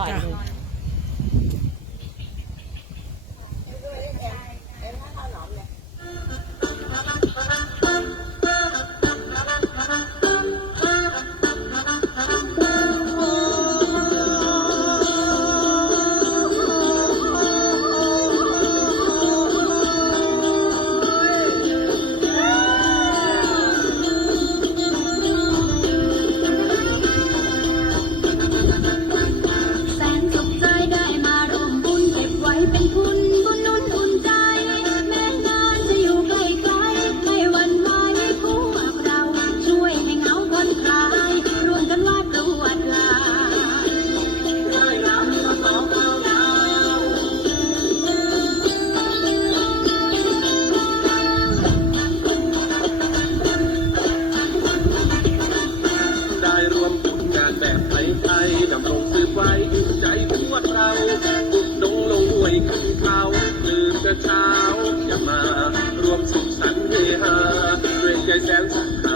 บ่อยเลย ด้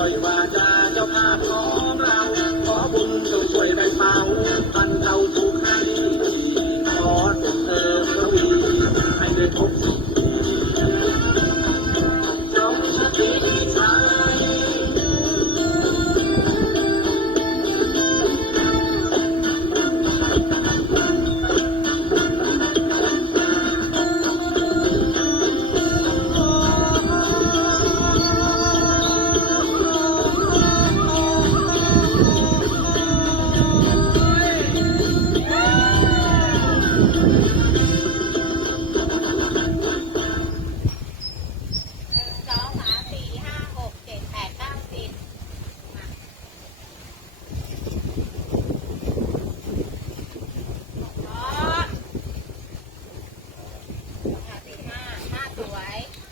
tell you about.